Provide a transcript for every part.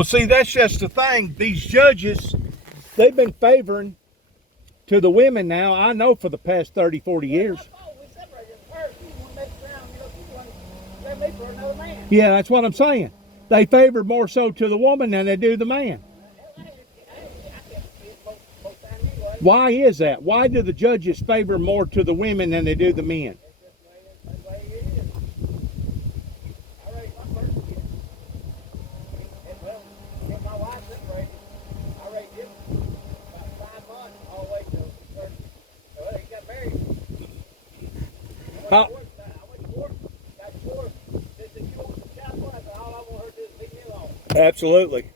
Well, see, that's just the thing. These judges, they've been favoring to the women now, I know, for the past 30, 40 years. Yeah, that's what I'm saying. They favor more so to the woman than they do the man. Why is that? Why do the judges favor more to the women than they do the men? How? Absolutely.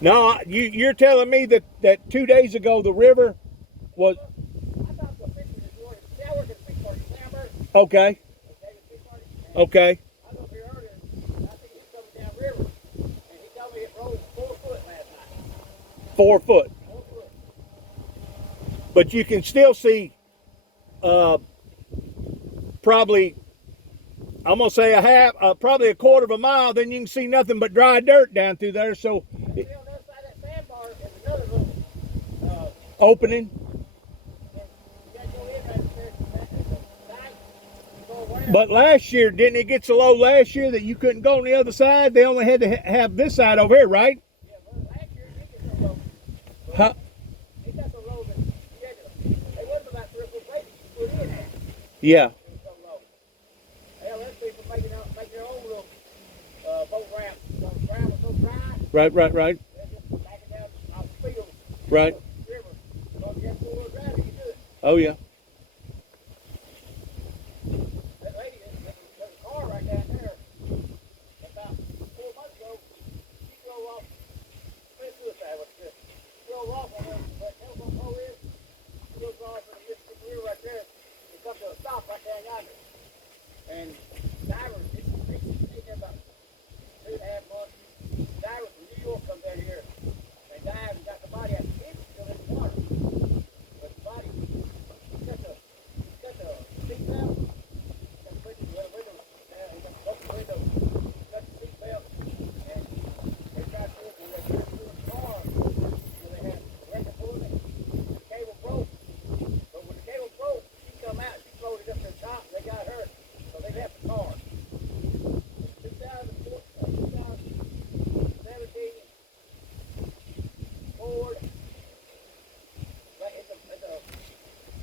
No, you're telling me that 2 days ago the river was... Okay. Okay. 4 foot. But you can still see probably, I'm going to say probably a quarter of a mile, then you can see nothing but dry dirt down through there. So opening. But last year, didn't it get so low last year that you couldn't go on the other side? They only had to have this side over here, right? Yeah, well, last year it did get so low. Huh? It got so low that they wasn't about 3 or 4 places you put in there. Yeah. It was so low. Hell, there's people make their own little boat ramp. The ground was so dry. Right. They're just backing down off the field. Right. River. So if you have 4-wheel drive, you can do it. Oh, yeah. That lady, there's a car right down there. About 4 months ago, she drove off. Suicide was good. She drove off on where the telephone pole is. She goes off in the Mississippi River right there. It comes to a stop right there yonder. And divers, they stayed there about 2.5 months. Divers from New York come down here. They dive and got the body out. It's still in the water. But the body, cut the seat belt. Cut the window down. He got the window. Cut the seat belt. And they tried to, when they got to the car, they had record for it. The cable broke. But when the cable broke, she come out, she floated up to the top, and they got her. So they left the car. 2017 Ford. It's a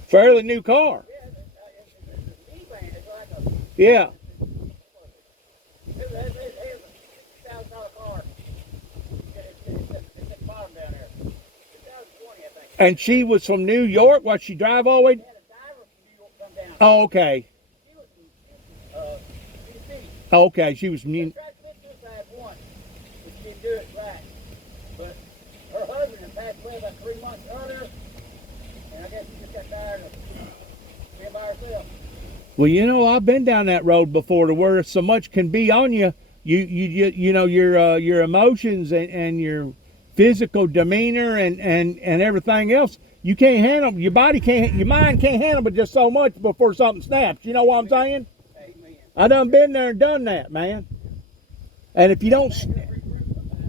Fairly new car. yeah, it's a minivan. It's like a Yeah. It's a $60,000 car. It's at the bottom down there. 2020, I think. And she was from New York. What, she drive all the way? They had a diver from New York come down. Oh, okay. She was from DC. Oh, okay. She was She new. tried to commit suicide once, but she didn't do it right. But her husband had passed away about 3 months earlier, and I guess she just got tired of being by herself. Well, you know, I've been down that road before to where so much can be on you. You know, your emotions and your physical demeanor and everything else. You can't handle. Your mind can't handle but just so much before something snaps. You know what I'm saying? Amen. I done been there and done that, man. And if you don't,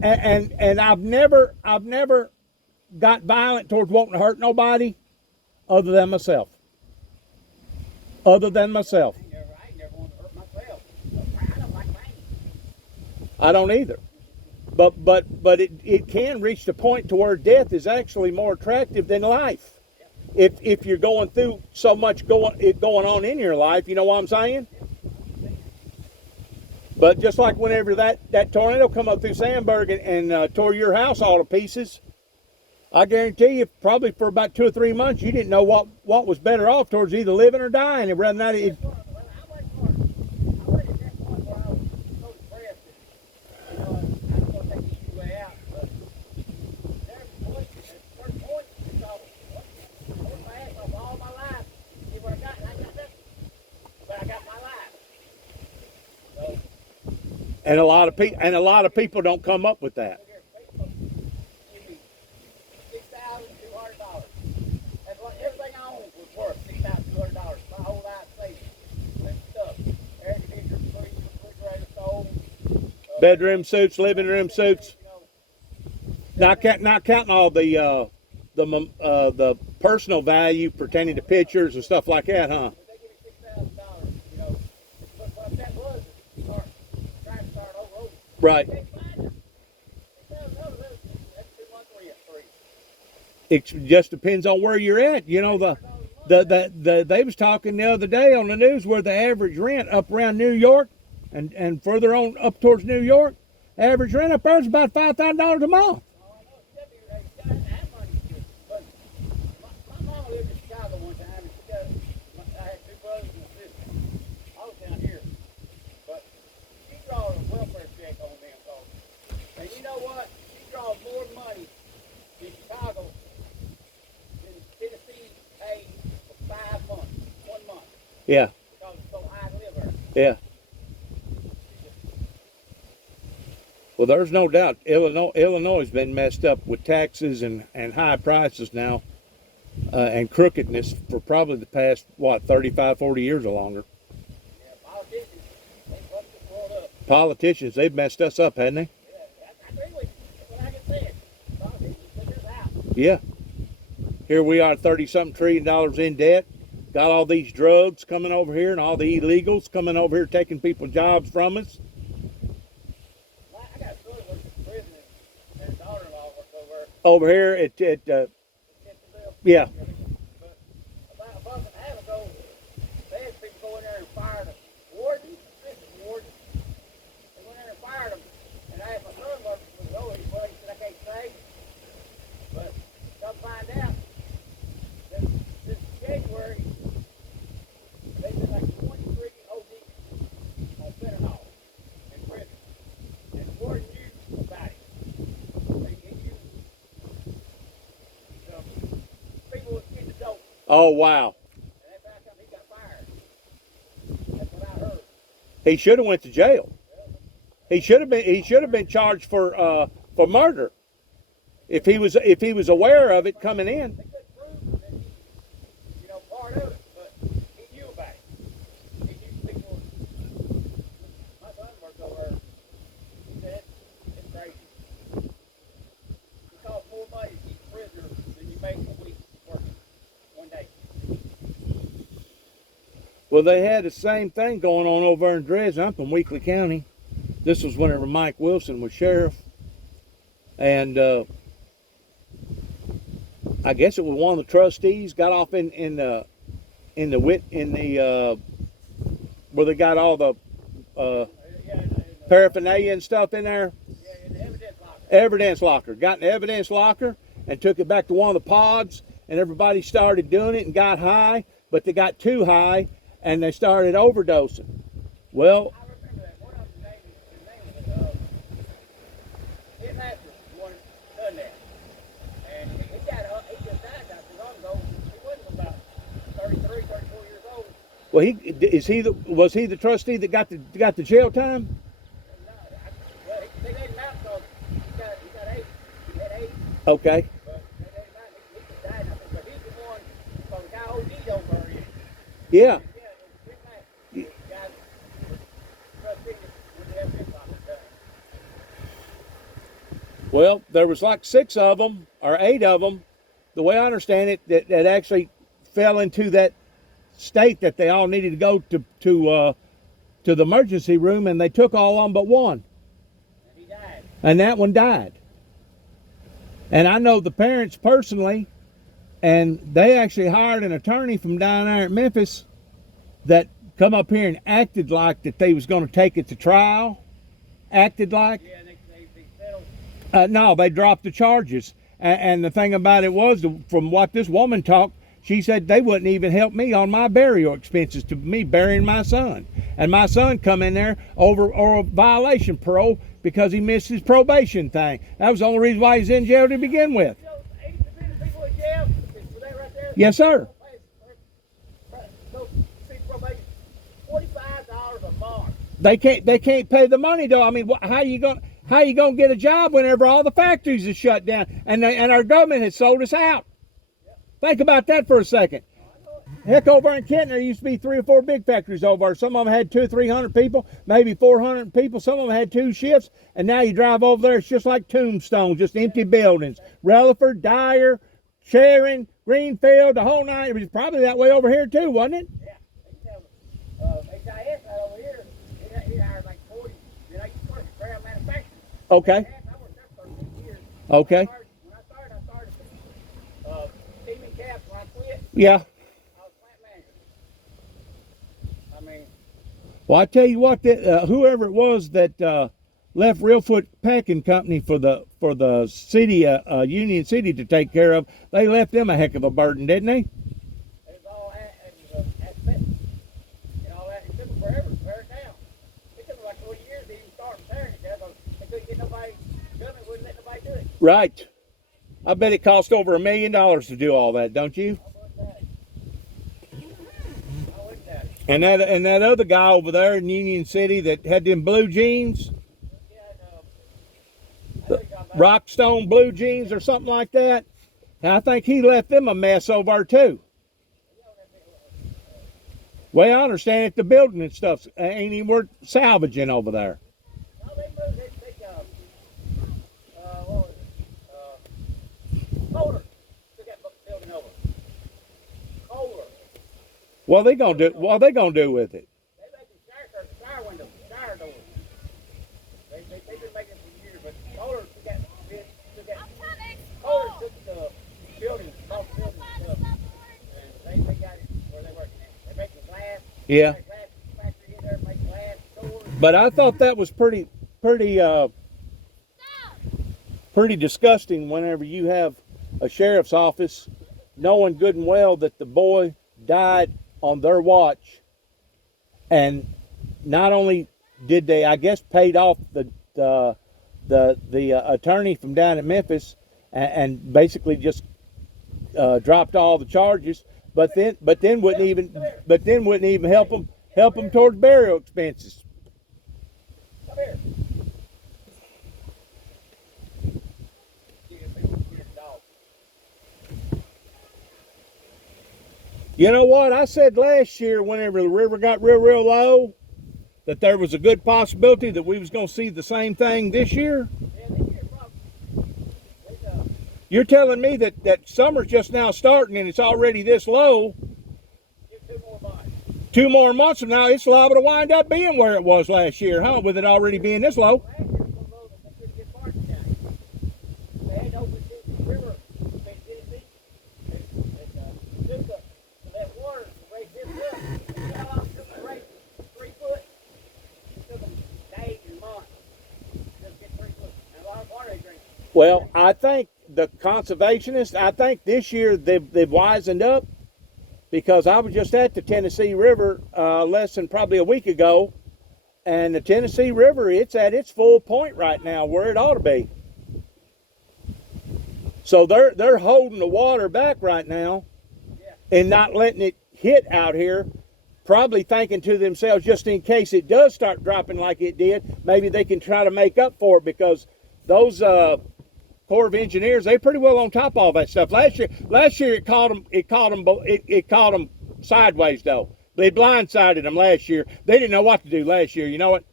and I've never got violent towards wanting to hurt nobody, other than myself. I ain't never wanted to hurt myself. I don't like pain. I don't either. But it can reach the point to where death is actually more attractive than life. If you're going through so much going on in your life, you know what I'm saying? But just like whenever that tornado come up through Sandburg and tore your house all to pieces, I guarantee you probably for about 2 or 3 months you didn't know what was better off towards either living or dying. It rather not. I wasn't at that point where I was so depressed that, I don't want to take the easy way out, but there's a point, at a certain point, it's all, I worked my ass off all my life, see what I got, and I got nothing, but I got my life. So, And a lot of people don't come up with that. Facebook give me $6,200. That's what everything I owned was worth, $6,200. My whole life savings and stuff. Air conditioner, refrigerator, stove, Bedroom suits, living room suits. Not counting all the personal value pertaining to pictures and stuff like that, huh? They give me $6,000, you know. But what that was, trying to start over. Right. They find it. That's 2 months rent free. It just depends on where you're at. You know, they was talking the other day on the news where the average rent up around New York and further on up towards New York, average rent up there is about $5,000 a month. Yeah. Yeah. Well, there's no doubt Illinois has been messed up with taxes and high prices now and crookedness for probably the past, 35, 40 years or longer. Yeah, politicians, they fucked this world up. Politicians, they've messed us up, haven't they? Yeah, I agree with you. That's what I can say. Politicians put this out. Yeah. Here we are, $30-something trillion in debt. Got all these drugs coming over here and all the illegals coming over here taking people's jobs from us. I got a son who works in prison and his daughter-in-law works Over here at yeah. But about a month and a half ago, they had people go in there and fire the warden, prison warden. They went in there and fired them. And I had my son working with the OE, but he said, I can't say. But come find out, this January, they did like 23 OD on fentanyl in prison. And the warden knew about it. He knew some people was in the dope. Oh, wow. And that back up, he got fired. That's what I heard. He should have went to jail. He should have been charged for murder. If he was aware of it coming in. They couldn't prove that he, part of it, but he knew about it. He knew people. My son worked over there. He said it's crazy. It costs more money to keep a prisoner than you make a week working one day. Well, they had the same thing going on over in Dresden. I'm from Weakley County. This was whenever Mike Wilson was sheriff, and I guess it was one of the trustees got off in the where they got all the paraphernalia and stuff in there. Yeah, in the evidence locker. Evidence locker. Got in the evidence locker and took it back to one of the pods, and everybody started doing it and got high, but they got too high and they started overdosing. Well, I remember that. One of them, his name was Mathis Wardens done that. And he just died not too long ago. He wasn't about 33, 34 years old. well, was he the trustee that got the jail time? Well, they let him out because he got AIDS. He had AIDS. Okay. But they let him out. He just died. I think, but he's the one from the guy OD'd over here. Yeah. Yeah, it was Big Mac. The guy trustee with the evidence locker done. Well, there was like 6 of them or 8 of them, the way I understand it, that actually fell into that state that they all needed to go to the emergency room, and they took all of them but one, And he died. and that one died. And I know the parents personally, and they actually hired an attorney from down there at Memphis that come up here and acted like that they was going to take it to trial. Acted like. Yeah, they settled. No, they dropped the charges. And the thing about it was, from what this woman talked, she said they wouldn't even help me on my burial expenses to me burying my son. And my son come in there over a violation parole because he missed his probation thing. That was the only reason why he's in jail to begin with. So 80% of people in jail, was that right there? Yes, sir. So, see, probation, $45 a month. They can't pay the money though. I mean, how you gonna get a job whenever all the factories are shut down and our government has sold us out? Think about that for a second. Heck, over in Kenton, there used to be 3 or 4 big factories over there. Some of them had 200 or 300 people, maybe 400 people. Some of them had 2 shifts. And now you drive over there, it's just like Tombstone, just empty buildings. Rutherford, Dyer, Sharon, Greenfield, the whole nine. It was probably that way over here too, wasn't it? Yeah. HIS right over here, he hired like 40. You know, you first barrel manufacturing. Okay. I worked there for 13 years. Okay. When I started steaming caps. When I quit, Yeah. I was plant manager. I mean, Well, I tell you what, whoever it was that left Reelfoot Packing Company for the city, Union City, to take care of, they left them a heck of a burden, didn't they? it was all asbestos and all that. It took them forever to tear it down. It took them like 40 years to even start tearing it down. They couldn't get nobody, government wouldn't let nobody do it. Right. I bet it cost over $1 million to do all that, don't you? And that other guy over there in Union City that had them blue jeans, Rockstone blue jeans or something like that. And I think he left them a mess over there too. Well, I understand it, the building and stuff ain't even worth salvaging over there. No, they moved. What was it? Kohler took that building over. Kohler. What they gonna do with it? They make the shower windows, shower doors. They've been making it for years, but Kohler took that. Kohler took the building, small building stuff, and they got it where they work. They're making glass. Yeah. Glass factory in there, make glass doors. But I thought that was pretty disgusting whenever you have a sheriff's office knowing good and well that the boy died on their watch, and not only did they, I guess, paid off the attorney from down at Memphis and basically just dropped all the charges, but then wouldn't even help them towards burial expenses. Come here. You know what? I said last year whenever the river got real low that there was a good possibility that we was going to see the same thing this year. You're telling me that summer's just now starting and it's already this low. 2 more months from now, it's liable to wind up being where it was last year, huh? With it already being this low. Well, I think the conservationists, I think this year they've wisened up, because I was just at the Tennessee River less than probably a week ago, and the Tennessee River, it's at its full point right now where it ought to be. So they're holding the water back right now and not letting it hit out here, probably thinking to themselves, just in case it does start dropping like it did, maybe they can try to make up for it, because those Corps of Engineers, they're pretty well on top of all that stuff. Last year it caught them sideways though. They blindsided them last year. They didn't know what to do last year. You know what?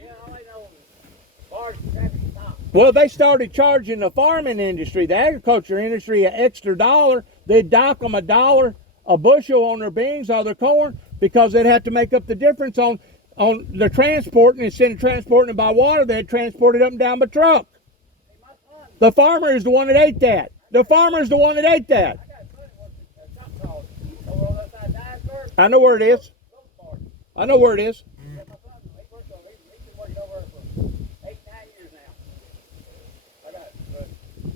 Yeah, all I know is bars traffic stop. Well, they started charging the farming industry, the agriculture industry, an extra $1. They'd dock them $1 a bushel on their beans or their corn, because they'd have to make up the difference on the transporting. Instead of transporting it by water, they'd transport it up and down by truck. The farmer is the one that ate that. The farmer is the one that ate that. I know where it is. I know where it is.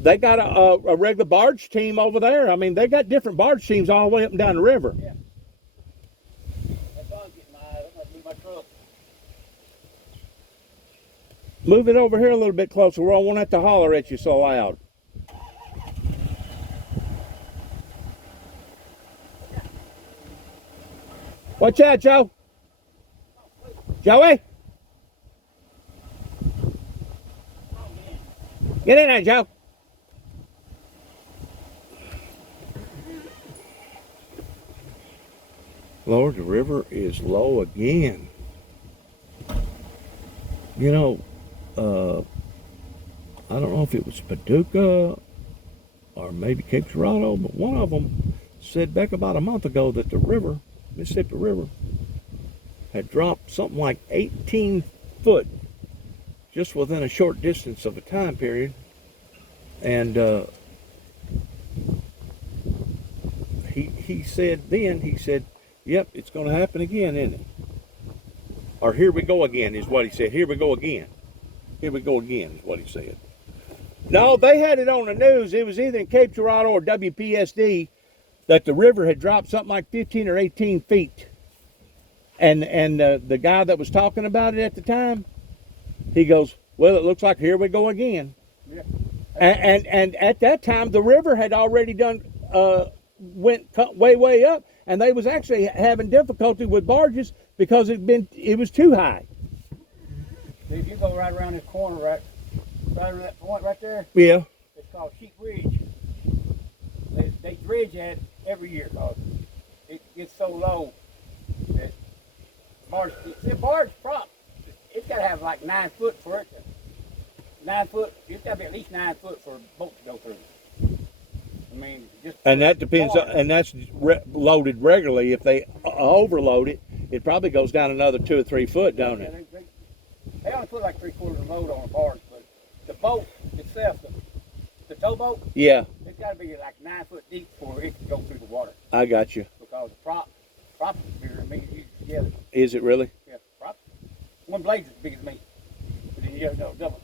They got a regular barge team over there. I mean, they got different barge teams all the way up and down the river. Yeah. That sun's getting my eyes. I'm going to move my truck. Move it over here a little bit closer where I won't have to holler at you so loud. Watch out, Joe. Joey. Get in there, Joe. Lord, the river is low again. You know, I don't know if it was Paducah or maybe Cape Girardeau, but one of them said back about a month ago that the river, Mississippi River, had dropped something like 18 foot just within a short distance of a time period. And he said then, he said, yep, it's going to happen again, isn't it? Or here we go again is what he said. Here we go again. Here we go again is what he said. No, they had it on the news. It was either in Cape Girardeau or WPSD that the river had dropped something like 15 or 18 feet. And the guy that was talking about it at the time, he goes, well, it looks like here we go again. Yeah. And at that time, the river had already went way up, and they was actually having difficulty with barges because it was too high. If you go right around this corner, right around that point right there, Yeah. it's called Sheep Ridge. They dredge that every year because it gets so low that barge prop, it's got to have like 9 foot for it. 9 foot, it's got to be at least 9 foot for a boat to go through. I mean, just And that depends, and that's loaded regularly. If they overload it, it probably goes down another 2 or 3 foot, don't yeah, it? they only put like 3/4 of the load on a barge, but the boat itself, the towboat, Yeah, it's got to be like 9 foot deep before it can go through the water. I got you. Because the prop is bigger than me. You together. Is it really? Yeah, prop. One blade's as big as me. But then you have no double.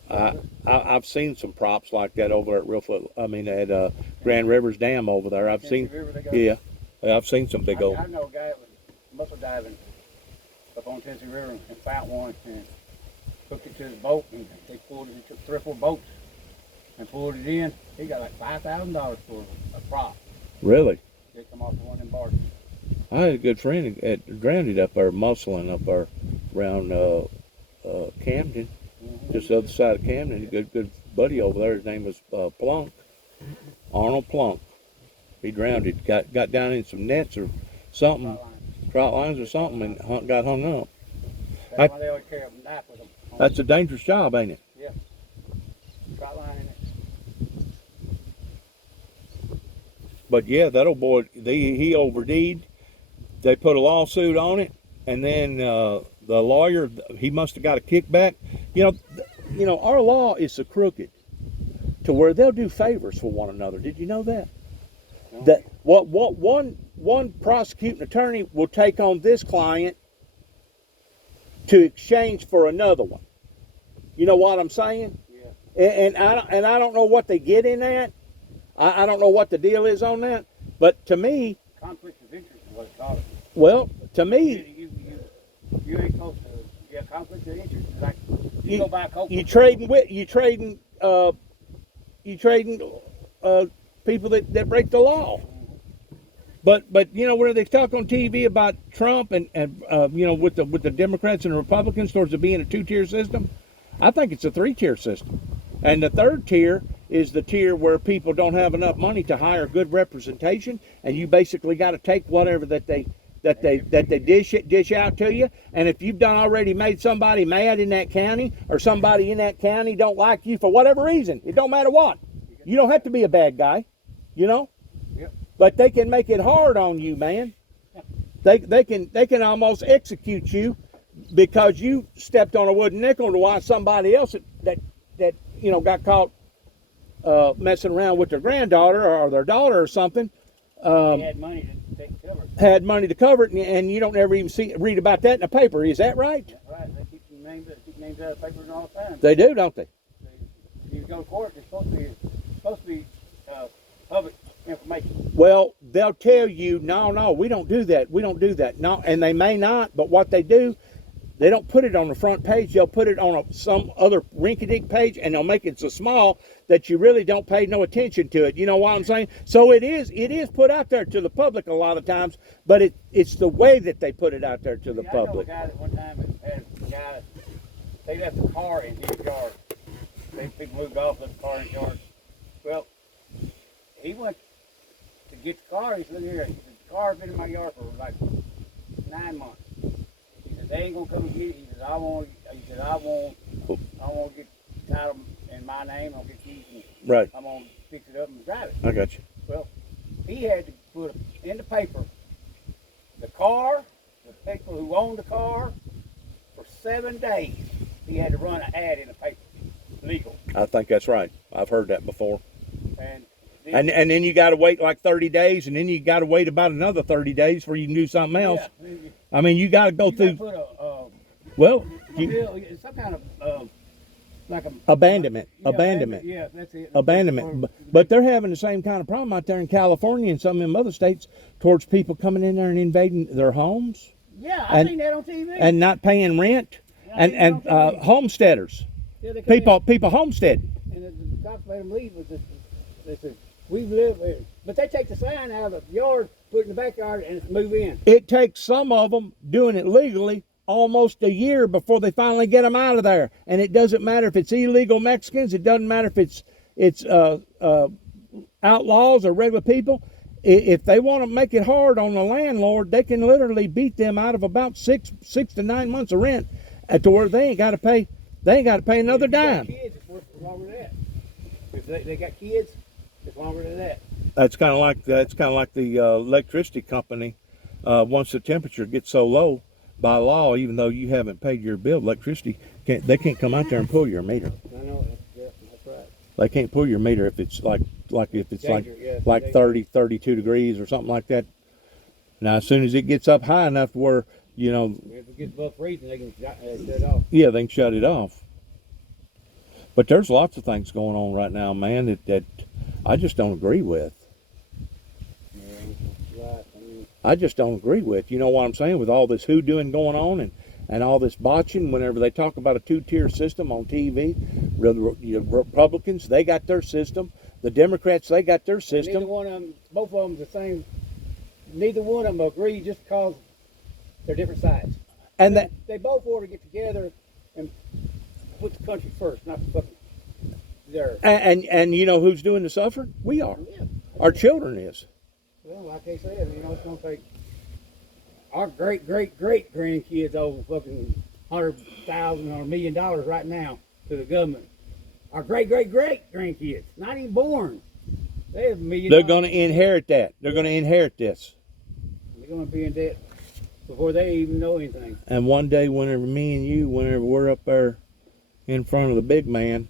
I've seen some props like that over at at Grand Rivers Dam over there. I've seen, yeah, I've seen some big old. I know a guy that was mussel diving up on Tennessee River and found one and hooked it to his boat, and they pulled it. He took 3 or 4 boats and pulled it in. He got like $5,000 for a prop. Really? They come off of one of them barges. I had a good friend that drowned up there, muscling up there around Camden, just the other side of Camden. A good buddy over there. His name was Plunk, Arnold Plunk. He drowned. It got down in some nets or something, trout lines or something, and got hung up. That's why they always carry a knife with them. That's a dangerous job, ain't it? Yeah. Trout line in it. But yeah, that old boy, he OV'd. They put a lawsuit on it, and then the lawyer, he must have got a kickback. You know, our law is so crooked to where they'll do favors for one another. Did you know that? No. That what one prosecuting attorney will take on this client to exchange for another one. You know what I'm saying? Yeah. And I don't know what they get in that. I don't know what the deal is on that. But to me, Conflict of interest is what it's called. well, to me, You ain't supposed to. Yeah, conflict of interest is like you go buy a Coke. you trading people that break the law. But you know, where they talk on TV about Trump and with the Democrats and the Republicans towards it being a 2-tier system, I think it's a 3-tier system. And the 3rd tier is the tier where people don't have enough money to hire good representation, and you basically got to take whatever that they dish out to you. And if you've done already made somebody mad in that county, or somebody in that county don't like you for whatever reason, it don't matter what. You don't have to be a bad guy, you know. Yep. But they can make it hard on you, man. They can almost execute you because you stepped on a wooden nickel to why somebody else that got caught messing around with their granddaughter or their daughter or something. They had money to take cover. Had money to cover it, and you don't ever even read about that in the paper. Is that right? That's right. They keep names out of papers all the time. They do, don't they? You go to court, it's supposed to be public information. Well, they'll tell you, no, we don't do that. We don't do that. No, and they may not, but what they do, they don't put it on the front page. They'll put it on some other rinky-dink page, and they'll make it so small that you really don't pay no attention to it. You know what I'm saying? So it is put out there to the public a lot of times, but it's the way that they put it out there to the public. I know a guy that one time had a guy, they left a car in his yard. People moved off, left the car in his yard. Well, he went to get the car. He said, "Here, the car's been in my yard for like 9 months. He said, they ain't gonna come and get it. He said, I won't get title in my name. I'll get keys and Right. I'm gonna fix it up and drive it. I got you. Well, he had to put in the paper the car, the people who owned the car, for 7 days. He had to run an ad in the paper, legal. I think that's right. I've heard that before. And And then you got to wait like 30 days, and then you got to wait about another 30 days before you can do something else. yeah, I mean, you got to go you through. gotta put Well, some kind of like a abandonment. yeah, Abandonment. Yeah, that's it. Abandonment. But they're having the same kind of problem out there in California and some of them other states towards people coming in there and invading their homes Yeah, I and- seen that on TV. and not paying rent, and homesteaders. Yeah, they come in. People homestead. And the cops made them leave. They said, we live here. But they take the sign out of the yard, put it in the backyard, and move in. It takes some of them doing it legally almost a year before they finally get them out of there. And it doesn't matter if it's illegal Mexicans. It doesn't matter if it's outlaws or regular people. If they want to make it hard on the landlord, they can literally beat them out of about six to 9 months of rent, to where they ain't got to pay. They ain't got to pay another If you got dime. kids, it's worth longer than that. If they got kids, it's longer than that. That's kind of like the electricity company. Once the temperature gets so low, by law, even though you haven't paid your bill, electricity they can't come out there and pull your meter. I know. That's right. They can't pull your meter if it's like if it's Danger, yeah, like danger. 30, 32 degrees or something like that. Now, as soon as it gets up high enough to where If it gets above freezing, they can shut it off. yeah, they can shut it off. But there's lots of things going on right now, man, that I just don't agree with. Yeah, right. I mean, I just don't agree with. You know what I'm saying? With all this hoodooing going on and all this botching, whenever they talk about a two-tier system on TV, Republicans, they got their system. The Democrats, they got their neither system. one of them, both of them, the same. Neither one of them agree just because they're different sides. And that They both ought to get together and put the country first, not the fucking theirs. and you know who's doing the suffering? We are. Yeah. Our children is. Well, like they said, it's going to take our great grandkids owe fucking $100,000 or $1 million right now to the government. Our great grandkids, not even born, they have $1 million. They're going to inherit that. They're going to inherit this. They're going to be in debt before they even know anything. And one day, whenever we're up there in front of the big man,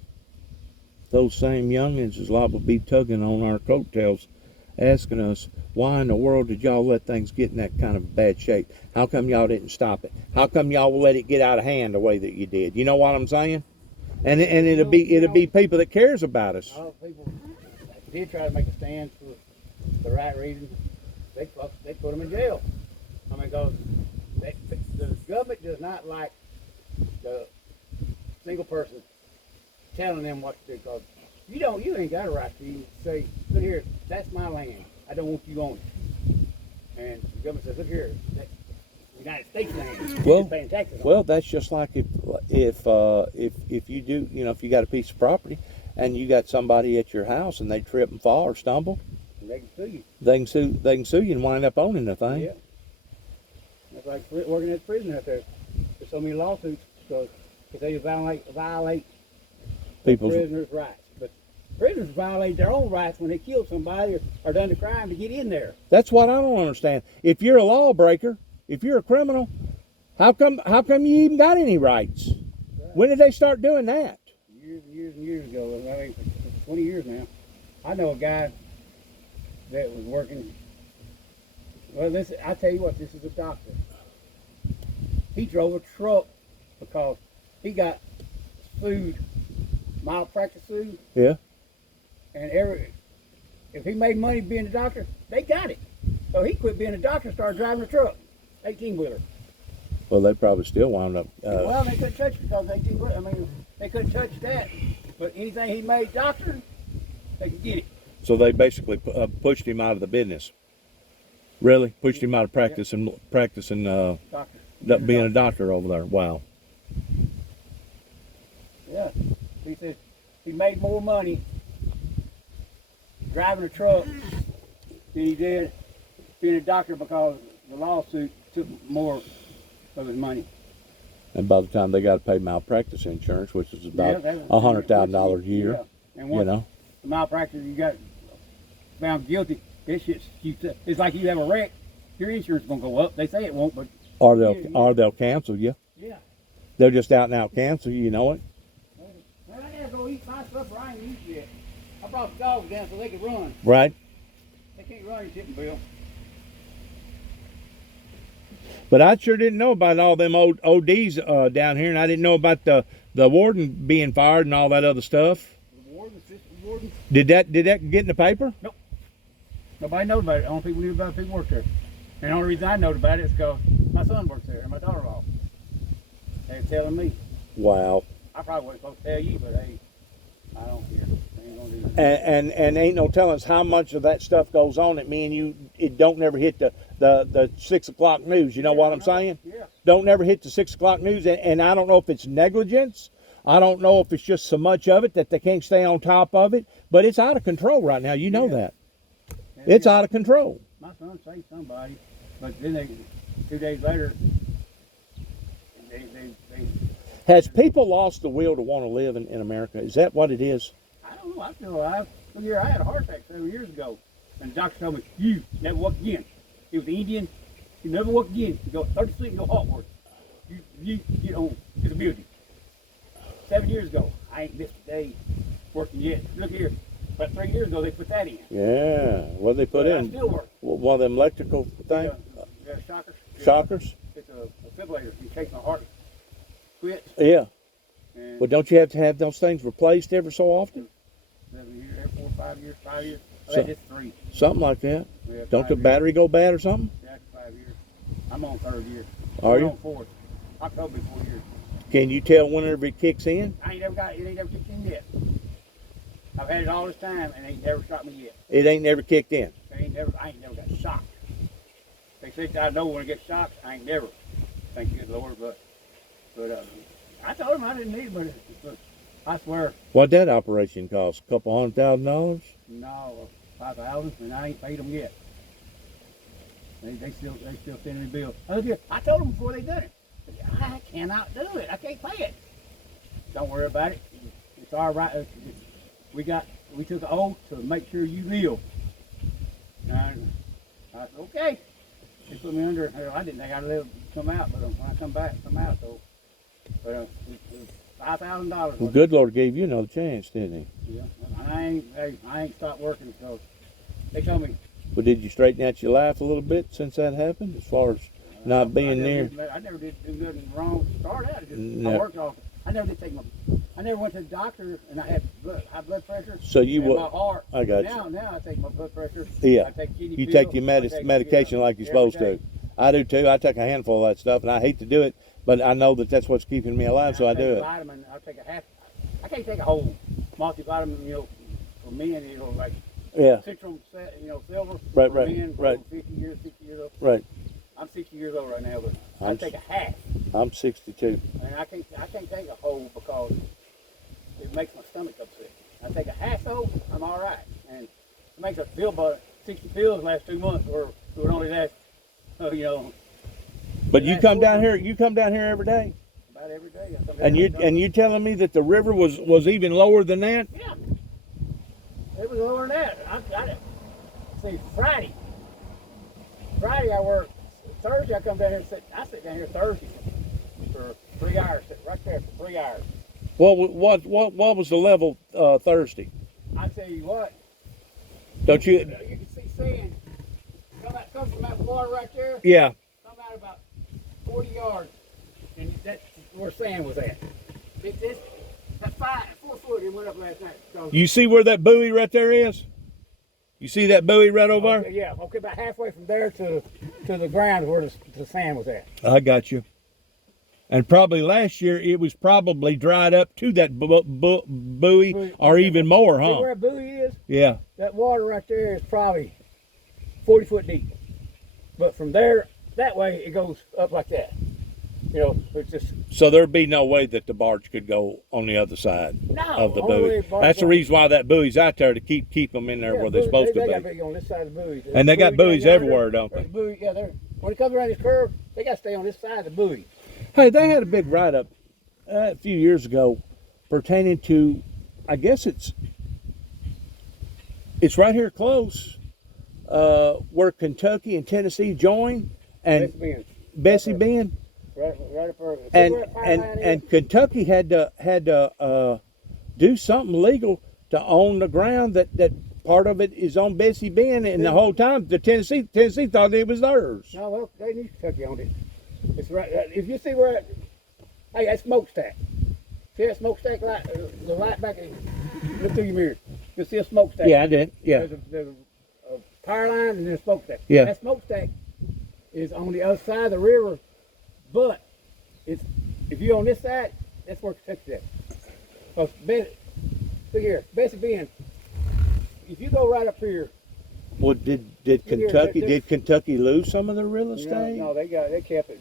those same youngins is liable to be tugging on our coattails, asking us, why in the world did y'all let things get in that kind of bad shape? How come y'all didn't stop it? How come y'all let it get out of hand the way that you did? You know what I'm saying? And it'll be people that cares about us. A lot of people did try to make a stand for the right reason. They put them in jail. I mean, because the government does not like the single person telling them what to do. Because you ain't got a right to say, look here, that's my land. I don't want you on it. And the government says, look here, that's United States land. You're just paying taxes on it. Well, that's just like if you do, if you got a piece of property and you got somebody at your house and they trip and fall or stumble, They can sue you. they can sue you and wind up owning the thing. Yeah. That's like working at prison out there. There's so many lawsuits because they violate People's prisoners' rights. But prisoners violate their own rights when they kill somebody or done the crime to get in there. That's what I don't understand. If you're a lawbreaker, if you're a criminal, how come you even got any rights? Right. When did they start doing that? Years ago. I mean, for 20 years now. I know a guy that was working. Well, I tell you what, this is a doctor. He drove a truck because he got sued, malpractice sued, Yeah. and if he made money being a doctor, they got it. So he quit being a doctor and started driving a truck, 18-wheeler. Well, they probably still wound up. Well, they couldn't touch it because 18-wheeler. I mean, they couldn't touch that. But anything he made doctor, they could get it. So they basically pushed him out of the business. Really, pushed him out of practicing Doctor. being a doctor over there. Wow. Yeah. He said he made more money driving a truck than he did being a doctor because the lawsuit took more of his money. And by the time they got to pay malpractice insurance, which is about $100,000 a year, Yeah. And once you know. the malpractice, you got found guilty, it's like you have a wreck, your insurance is going to go up. They say it won't, but... Or they'll cancel you. Yeah. They'll just out and out cancel you, you know it? Well, I gotta go eat my stuff, I ain't eat yet. I brought the dogs down so they could run. Right. They can't run in Tipping Bill. But I sure didn't know about all them old ODs down here, and I didn't know about the warden being fired and all that other stuff. The warden, assistant warden. Did that get in the paper? Nope. Nobody knows about it. The only people knew about it, people worked there. And the only reason I know about it is because my son works there and my daughter-in-law. They're telling me. Wow. I probably wasn't supposed to tell you, but hey, I don't care. They ain't gonna do nothing. And ain't no telling us how much of that stuff goes on at me and you. It don't never hit the 6 o'clock news. You know what I'm saying? Yeah. Don't never hit the 6 o'clock news. And I don't know if it's negligence. I don't know if it's just so much of it that they can't stay on top of it. But it's out of control right now. You know that. Yeah, It's out of control. My son saved somebody, but then 2 days later, they Has people lost the will to want to live in America? Is that what it is? I don't know. I feel alive. Look here, I had a heart attack 7 years ago, and the doctor told me, you never walk again. He was Indian. You never walk again. You go 30 sleep and go hot work. You get on disability. 7 years ago, I ain't missed a day working yet. Look here, about 3 years ago they put that in. Yeah. What they put But I in? still work. One of them electrical things? Yeah, shockers. Shockers? It's a defibrillator. You take my heart. Quit. Yeah. And But don't you have to have those things replaced every so often? 7 years, every 4 or 5 years, 5 years. I So- had this 3. Something like that. Yeah, Don't 5 the years. battery go bad or something? Yeah, 5 years. I'm on 3rd year. Are I'm you? on 4th. October be 4 years. Can you tell whenever it kicks in? I ain't never got it. It ain't never kicked in yet. I've had it all this time and it ain't never shot me yet. It ain't never kicked in. I ain't never got shocked. They said I know when I get shocked. I ain't never. Thank you, Lord, but I told him I didn't need it, but I swear, What'd that operation cost? A couple $100,000? no, 5,000, and I ain't paid them yet. They still sending me bills. Look here, I told them before they done it. I cannot do it. I can't pay it. Don't worry about it. It's all right. We took an oath to make sure you live. And I said, okay. They put me under. I didn't think I'd live come out, but when I come out. So, but it was $5,000. Well, good Lord gave you another chance, didn't he? Yeah. And I ain't stopped working. So they told me. But did you straighten out your life a little bit since that happened, as far as not being near? I never did do nothing wrong to start out. Just, No. I worked off. I never did take I never went to the doctor, and I had high blood pressure. So you and would. my heart. I got now, you. Now I take my blood pressure. Yeah. I take kidney You pills, take your I take, medication like you're every supposed day. to. I do too. I take a handful of that stuff, and I hate to do it, but I know that that's what's keeping me alive, so I take do a it. Vitamin. I take a half. I can't take a whole multivitamin. For men, like Yeah. Citrum, silver. Right, for right, men, right. 50 years old. Right. I'm 60 years old right now, but I I'm take a half. I'm 62. And I can't take a whole because it makes my stomach upset. I take a half though, I'm all right. And it makes us feel about 60 pills the last 2 months, or it would only last, But you That's come cool. down here. You come down here every day, about every day. I come down and here you telling me that the river was even lower than that? Yeah. It was lower than that. See, Friday I work. Thursday I come down here and sit down here Thursday for 3 hours, sit right there for 3 hours. What was the level Thursday? I tell you what, Don't you? you can see sand come from that water right there, Yeah. come out about 40 yards, and that's where sand was at. That 4 foot it went up last night. So, You see where that buoy right there is? You see that buoy right over there? yeah, okay, about halfway from there to the ground where the sand was at. I got you. And probably last year it was probably dried up to that buoy or even more, See where huh? a buoy is? Yeah. That water right there is probably 40 foot deep. But from there, that way, it goes up like that. It's just... So there'd be no way that the barge could go on the other side of the only way buoy. barge That's the goes- reason why that buoy's out there, to keep them in there where they're supposed they to got be. buoy on this side of the buoy. And they got Buoy down buoys yonder. everywhere, don't they? There's a buoy, yeah, when it comes around this curve, They got to stay on this side of the buoy. Hey, they had a big write-up a few years ago pertaining to, I guess it's right here close, where Kentucky and Tennessee join, and Bessie Bend, Right up there. and Kentucky had to do something legal to own the ground that part of it is on Bessie Bend, and the whole time the Tennessee thought it was theirs. No, well, they knew Kentucky owned it. It's right. If you see where, hey, that smokestack. See that smokestack light? The light back. Look through your mirror. You'll see a smokestack. Yeah, I did. Yeah. There's a power line and then a smokestack. Yeah. That smokestack is on the other side of the river, but it's if you're on this side, that's where Kentucky's at. Because look here, Bessie Bend. If you go right up here. Well, did Kentucky lose some of their real estate? No, they kept it,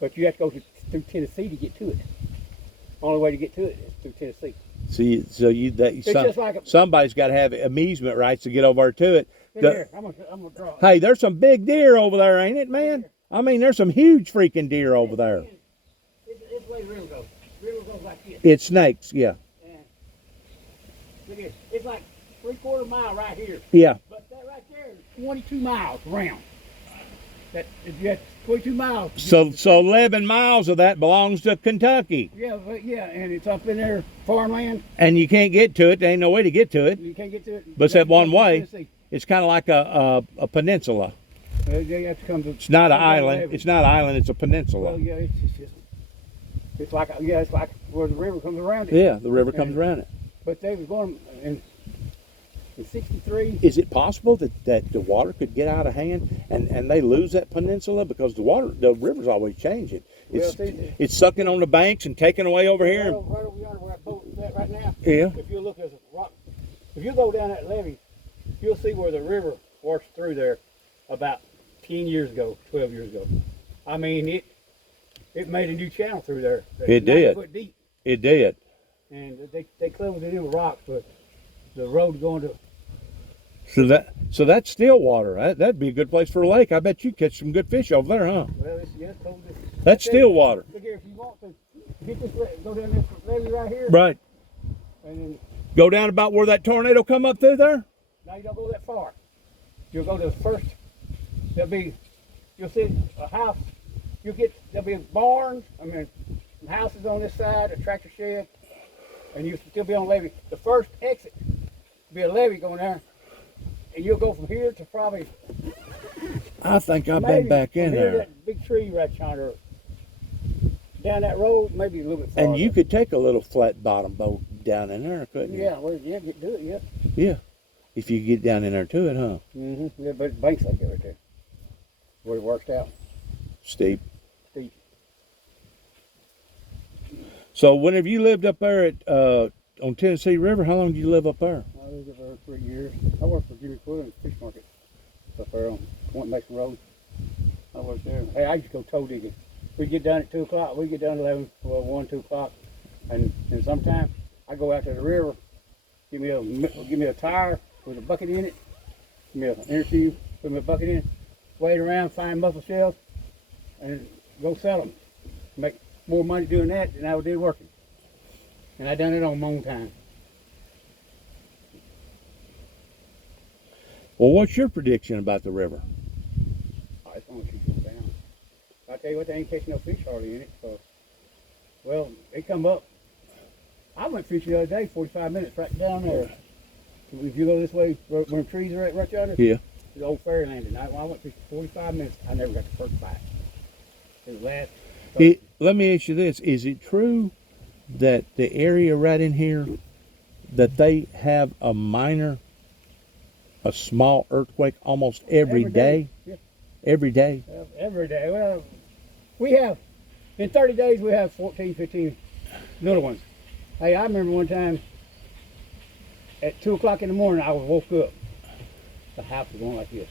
but you have to go through Tennessee to get to it. Only way to get to it is through Tennessee. See, so just like somebody's got to have amusement rights to get over to it. Here, I'm gonna draw. Hey, there's some big deer over there, ain't it, man? I mean, there's some huge freaking deer over there. It's the way the river goes. The river goes like this. It's snakes, yeah. And look at it. It's like 3/4 mile right here. Yeah. But that right there is 22 miles around. That if you have 22 miles. So 11 miles of that belongs to Kentucky. Yeah, and it's up in there, farmland. And you can't get to it. There ain't no way to get to it. You can't get to it. But it's that one way. It's kind of like a peninsula. They have to come to. It's not an island. It's not an island. It's a peninsula. Well, yeah, it's like where the river comes around it. Yeah, the river comes around it. But they was going in 63. Is it possible that the water could get out of hand and they lose that peninsula because the river's always changing? It's sucking on the banks and taking away over here. Right over yonder where that boat is at right now. Yeah. If you look at the rock, if you go down that levee, you'll see where the river washed through there about 10 years ago, 12 years ago. I mean, it made a new channel through there. It did. 9 foot deep. It did. And they closed it in with rocks, but the road going to. So that's still water. That'd be a good place for a lake. I bet you catch some good fish over there, huh? Well, it's cold. That's still water. Look here, if you want to get this, go down this levee right here. Right. And then Go down about where that tornado come up through there? now you don't go that far. You'll go to the first. You'll see a house. There'll be barns. I mean, houses on this side, a tractor shed, and you'll still be on levee. The first exit will be a levee going there, and you'll go from here to probably. I think I've been back in there. That big tree right yonder. Down that road, maybe a little bit farther. And you could take a little flat bottom boat down in there, couldn't you? Yeah, do it, yeah. Yeah. If you get down in there to it, huh? Mm-hmm. Yeah, but banks like that right there. Where it works out. Steep. Steep. So whenever you lived up there at on Tennessee River, how long did you live up there? I lived up there for 3 years. I worked for Jimmy Quillen at the fish market up there on Point Mason Road. I worked there. Hey, I used to go toe digging. We get done at 2 o'clock. We get done at 1, 2 o'clock, and sometimes I go out to the river. Give me a tire with a bucket in it. Give me an inner tube. Put me a bucket in it. Wade around, find mussel shells, and go sell them. Make more money doing that than I did working. And I done it on my own time. Well, what's your prediction about the river? Oh, it's going to keep going down. I tell you what, they ain't catching no fish hardly in it. So, well, they come up. I went fishing the other day, 45 minutes right down there. If you go this way, where the trees are right yonder, Yeah. the old ferry landing. I went fishing 45 minutes. I never got the first bite. It was last. Let me ask you this: is it true that the area right in here that they have a small earthquake almost every day? Yeah. Every day. Every day. Well, we have, in 30 days, we have 14, 15 little ones. Hey, I remember one time at 2 o'clock in the morning, I woke up. The house was going like this.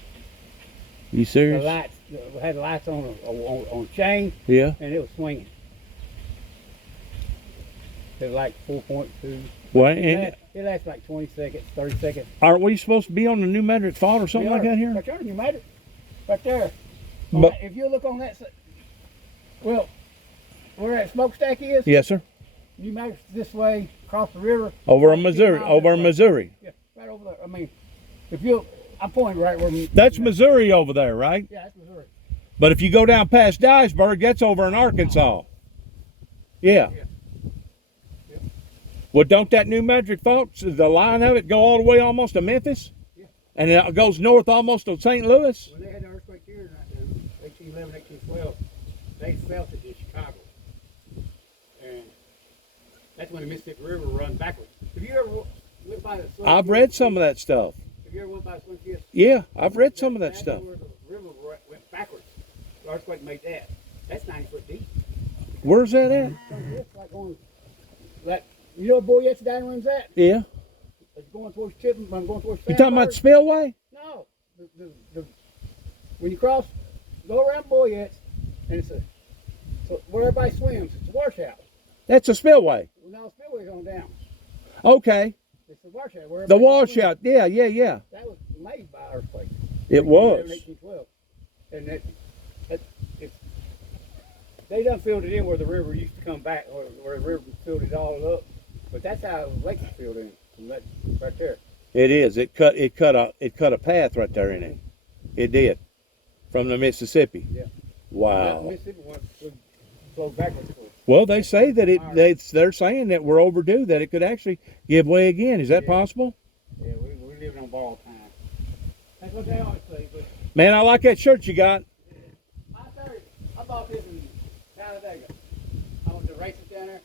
You serious? The lights, we had lights on a chain. Yeah. And it was swinging. It was like 4.2. Well, It lasts like 20 seconds, 30 seconds. aren't we supposed to be on the pneumatic fault or something like that here? Right there, you made it. Right there. But if you look on that side, well, where that smokestack is, yes, sir. you measure this way across the river. Over in Missouri. Over in Missouri. Yeah, right over there. I mean, if you, I'm pointing right where. That's Missouri over there, right? Yeah, that's Missouri. But if you go down past Dyersburg, that's over in Arkansas. Yeah. Yeah. Well, don't that New Metric fault, the line of it, go all the way almost to Memphis? Yeah. And it goes north almost to St. Louis? When they had the earthquake here in 1811, 1812, they felt it in Chicago. And that's when the Mississippi River run backwards. Have you ever went by the Swing I've Kiss? read some of that stuff. Have you ever went by the Swing Kiss? Yeah, I've read some of that That's stuff. where the river went backwards. The earthquake made that. That's 90 foot deep. Where's that at? It's like going, like, you know where Boyette's dining room's at? Yeah. It's going towards Chippen. I'm going towards. You talking about the spillway? No. When you cross, go around Boyette's, and it's so where everybody swims. It's a washout. That's a spillway. Well, now the spillway's on down. Okay. It's the washout. Where The everybody swims. washout. Yeah, yeah, yeah. That was made by earthquake. It was. 1812. And it's, they done filled it in where the river used to come back, where the river filled it all up. But that's how the lake is filled in, from that right there. It is. It cut a path right there in it. It did. From the Mississippi. Yeah. Wow. That Mississippi would flow backwards. Well, they say that they're saying that we're overdue, that it could actually give way again. Is that possible? Yeah, we're living on borrowed time. That's what they always say. But Man, I like that shirt you got. I bought this in Talladega. I went to races down there,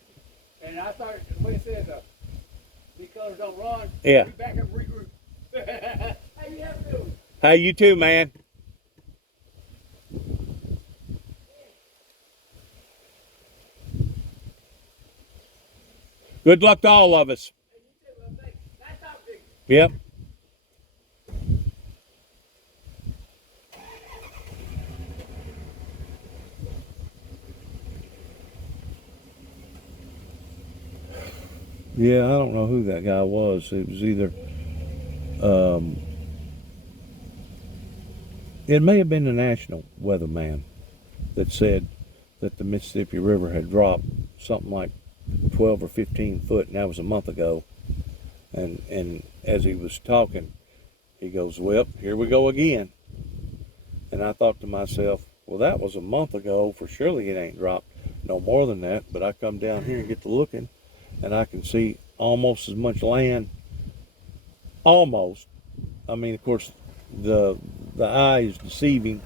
and I started, when it says, these colors don't run, Yeah. we back up and regroup. How you have to do? Hey, you too, man. Good luck to all of us. Nice talk to you. Yep. Yeah, I don't know who that guy was. It was either, it may have been the national weatherman that said that the Mississippi River had dropped something like 12 or 15 foot, and that was a month ago. And as he was talking, he goes, well, here we go again. And I thought to myself, well, that was a month ago, for surely it ain't dropped no more than that. But I come down here and get to looking, and I can see almost as much land. Almost. I mean, of course, the eye is deceiving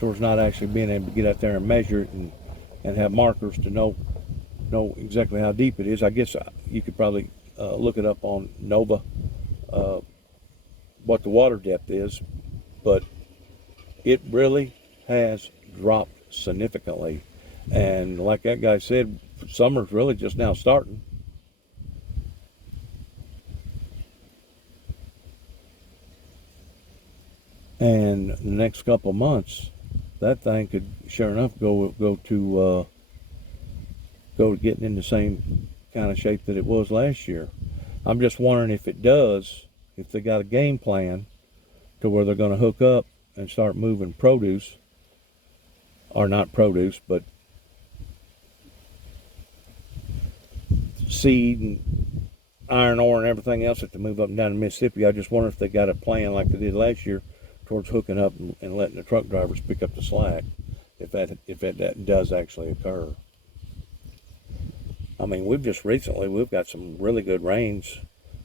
towards not actually being able to get out there and measure it and have markers to know exactly how deep it is. I guess you could probably look it up on Nova, what the water depth is, but it really has dropped significantly. And like that guy said, summer's really just now starting. And the next couple of months, that thing could, sure enough, go to getting in the same kind of shape that it was last year. I'm just wondering if it does, if they got a game plan to where they're going to hook up and start moving produce, or not produce, but seed and iron ore and everything else to move up and down the Mississippi. I just wonder if they got a plan like they did last year towards hooking up and letting the truck drivers pick up the slack, if that does actually occur. I mean, we've got some really good rains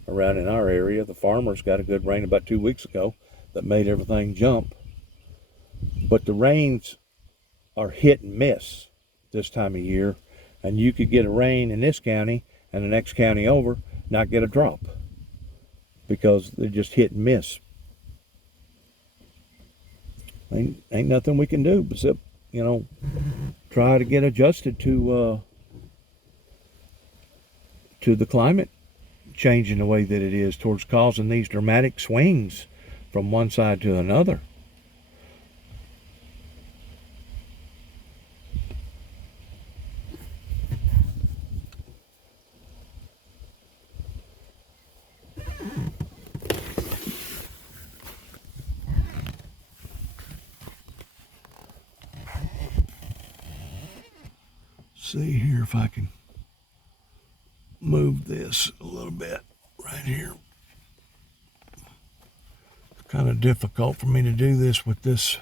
around in our area. The farmers got a good rain about 2 weeks ago that made everything jump. But the rains are hit and miss this time of year, and you could get a rain in this county and the next county over not get a drop because they're just hit and miss. Ain't nothing we can do except, try to get adjusted to the climate changing the way that it is towards causing these dramatic swings from one side to another. see here if I can move this a little bit right here. It's kind of difficult for me to do this with this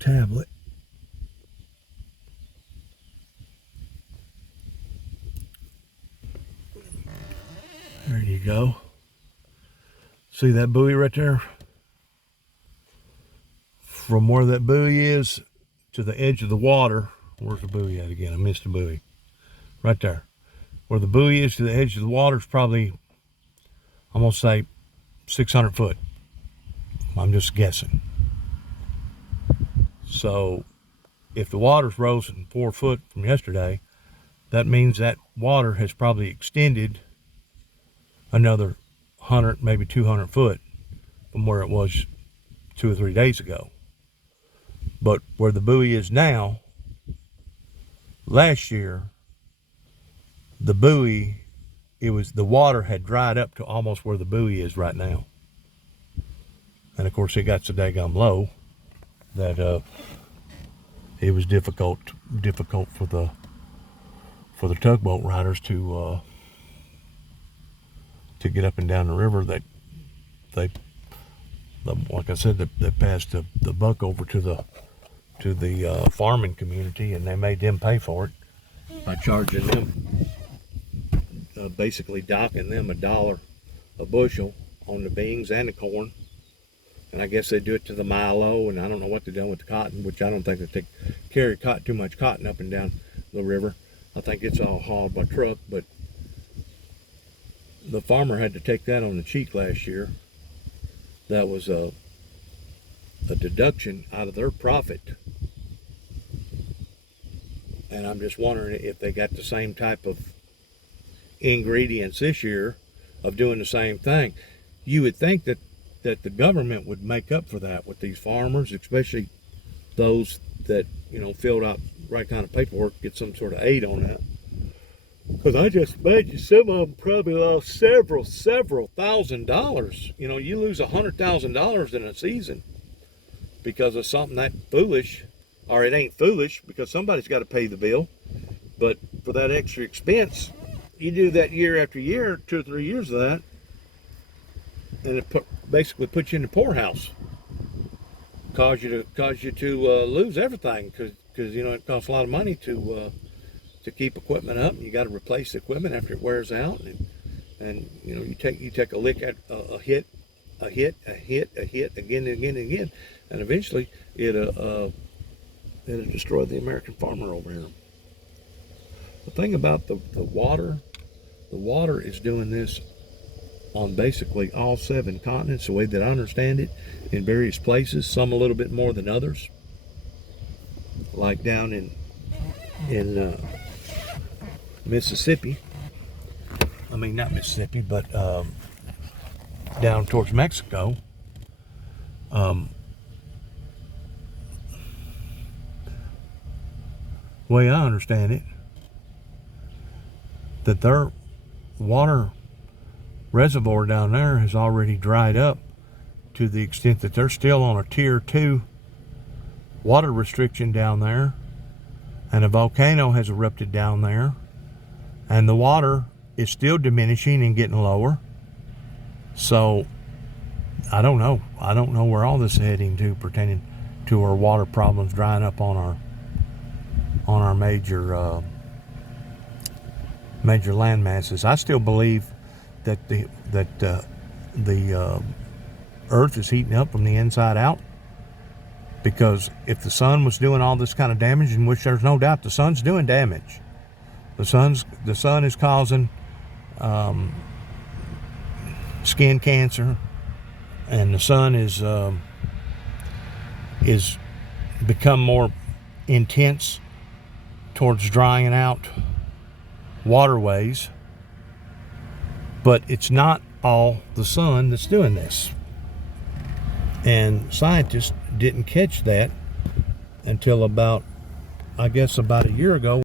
tablet. There you go. See that buoy right there? From where that buoy is to the edge of the water, where's the buoy at again? I missed the buoy. Right there. Where the buoy is to the edge of the water is probably, I'm gonna say 600 foot. I'm just guessing. So if the water's risen 4 foot from yesterday, that means that water has probably extended another 100, maybe 200 foot from where it was 2 or 3 days ago. But where the buoy is now, last year, the buoy, the water had dried up to almost where the buoy is right now. And of course it got so daggum low that it was difficult for the tugboat riders to get up and down the river. That they, like I said, they passed the buck over to the farming community, and they made them pay for it by charging them, basically docking them $1 a bushel on the beans and the corn. And I guess they do it to the milo, and I don't know what they're doing with the cotton, which I don't think they carry too much cotton up and down the river. I think it's all hauled by truck, but the farmer had to take that on the cheek last year. That was a deduction out of their profit. And I'm just wondering if they got the same type of ingredients this year of doing the same thing. You would think that the government would make up for that with these farmers, especially those that, filled out the right kind of paperwork, get some sort of aid on that. Because I just imagine some of them probably lost several $1,000s. You lose $100,000 in a season because of something that foolish, or it ain't foolish because somebody's got to pay the bill. But for that extra expense, you do that year after year, 2 or 3 years of that, and it basically puts you in the poorhouse. Cause you to lose everything because it costs a lot of money to keep equipment up. You got to replace the equipment after it wears out, and you take a lick at a hit again and again and again, and eventually it'll destroy the American farmer over here. The thing about the water is doing this on basically all 7 continents, the way that I understand it, in various places, some a little bit more than others. Like down in Mississippi. I mean, not Mississippi, but down towards Mexico. The way I understand it, that their water reservoir down there has already dried up to the extent that they're still on a tier 2 water restriction down there, and a volcano has erupted down there, and the water is still diminishing and getting lower. So I don't know where all this is heading to, pertaining to our water problems drying up on our major land masses. I still believe that the earth is heating up from the inside out, because if the sun was doing all this kind of damage, in which there's no doubt the sun's doing damage, the sun is causing skin cancer, and the sun is become more intense towards drying out waterways. But it's not all the sun that's doing this. And scientists didn't catch that until about a year ago.